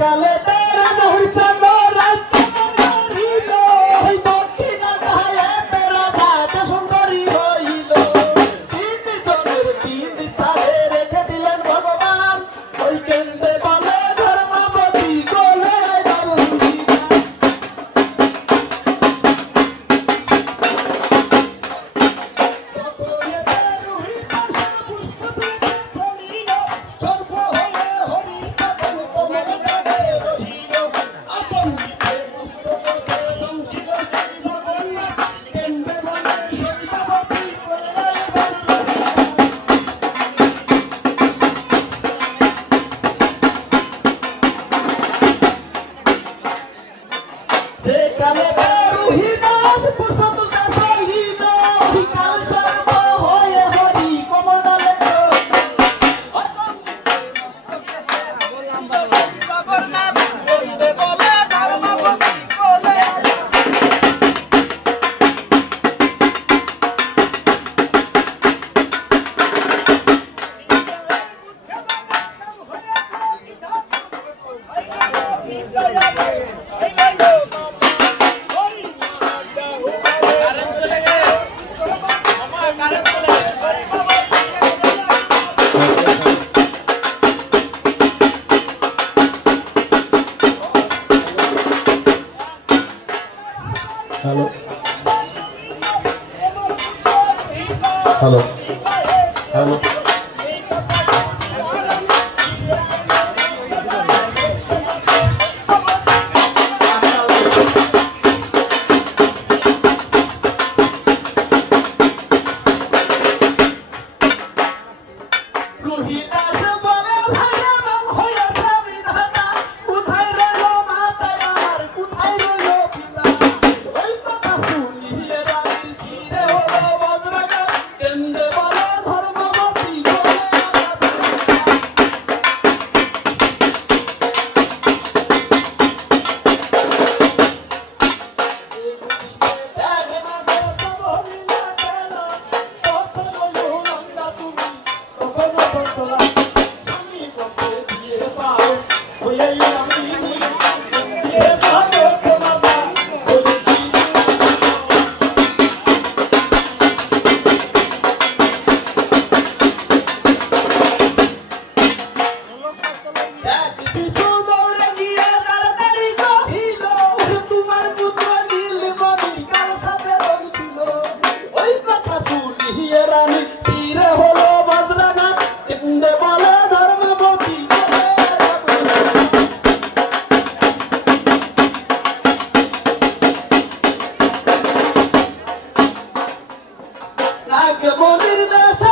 কালে তারা জহুর চন্দ্র তিন দিশা Hello. Hello. Hello. Rohita. Here I am, here I am. Oh, little